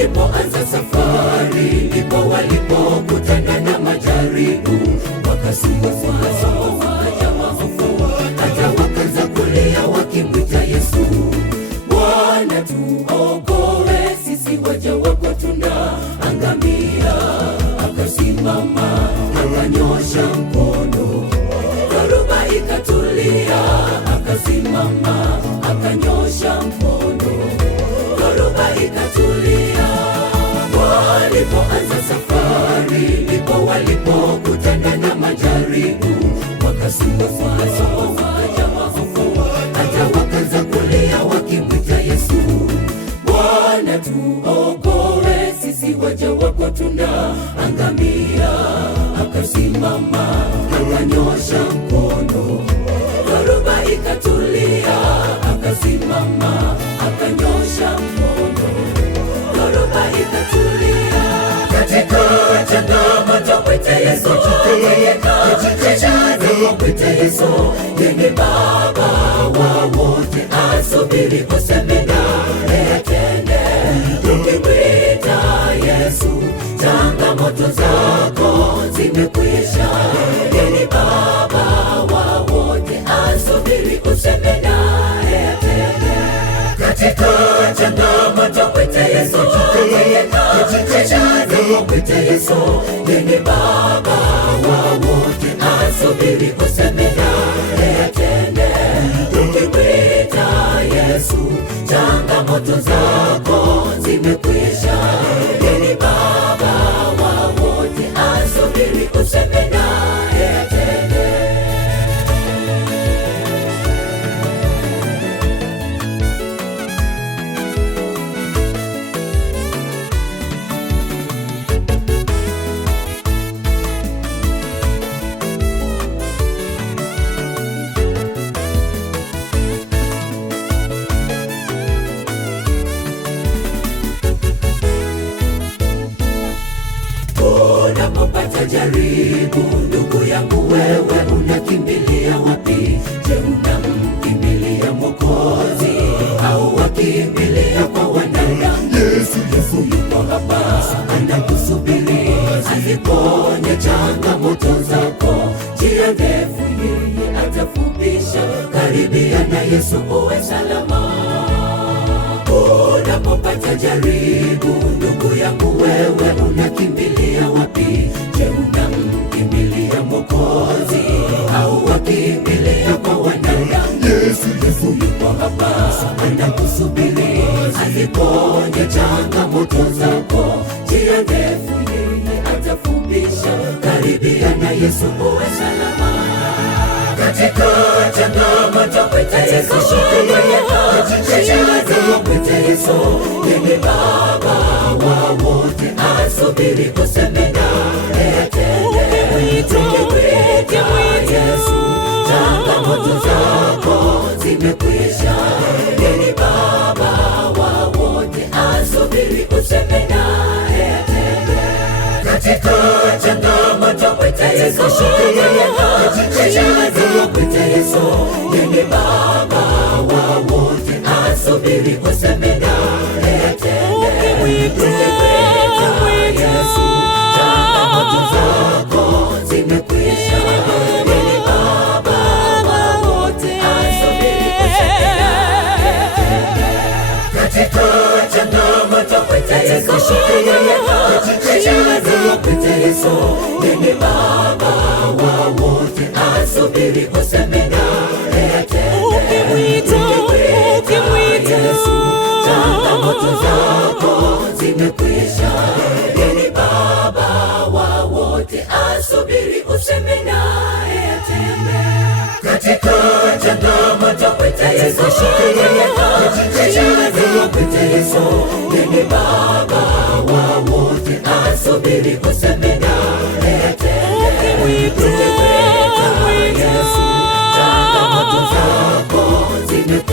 Walipoanza safari ndipo walipokutana na majaribu, wakasumbuka jamaa hofu, hata wakaanza kulia wakimwita Yesu, Bwana tuokoe, sisi waja wako tunaangamia. Akasimama akanyosha mkono, dhoruba ikatulia. Akasimama akanyosha mkono, dhoruba ikatulia. Walipoanza safari ndipo walipokutana na majaribu, wakasumbuka jamaa hofu, hata wakaanza kulia wakimwita Yesu, Bwana tuokoe, sisi waja wako tunaangamia. Akasimama akanyosha mkono, dhoruba ikatulia. Akasimama akanyosha mkono, dhoruba ikatulia. Katika changamoto mwite Yesu, mwite Yesu, yeye Baba wa wote, asubiri useme naye atende. Ukimwita Yesu, changamoto zako zimekwisha. Yeye Baba wa wote, asubiri useme naye atende. Katika changamoto mwite Yesu, mwite Yesu, yeye Baba wa wote, asubiri useme naye atende. Ukimwita Yesu, changamoto zako zimekwisha. Yeye Baba wa wote, asubiri useme naye atende. Unapopata jaribu, ndugu yangu, wewe unakimbilia wapi? Je, unamkimbilia Mwokozi au wakimbilia kwa wanadamu? Yesu yuko hapa anakusubiri, aziponye changamoto zako. Njia ndefu yeye atafupisha, karibia na Yesu uwe salama. Unapopata jaribu, ndugu yangu, wewe unakimbilia wapi? Je, unamkimbilia Mwokozi au wakimbilia kwa wanadamu? Yesu yuko hapa anakusubiri, aziponye changamoto zako. Njia ndefu yeye atafupisha, karibia na Yesu uwe salama. Katika changamoto mwite Yesu, mwite Yesu, yeye Baba wa wote, asubiri useme naye atende. Ukimwita Yesu, changamoto zako zimekwisha. Yeye Baba wa wote, asubiri useme naye atende. Katika changamoto mwite Yesu, mwite Yesu, yeye Baba wa wote, asubiri useme naye atende. Ukimwita Yesu, changamoto zako zimekwisha. Yeye Baba wa wote, asubiri useme naye atende. Katika changamoto mwite Yesu, mwite Yesu, yeye Baba wa wote, asubiri useme naye atende. Ukimwita Yesu, changamoto zako zimekwisha. Yeye Baba wa wote, asubiri useme naye atende. Katika changamoto mwite Yesu, mwite Yesu, yeye Baba wa wote, asubiri useme naye atende. Ukimwita Yesu, changamoto zako zimekwisha.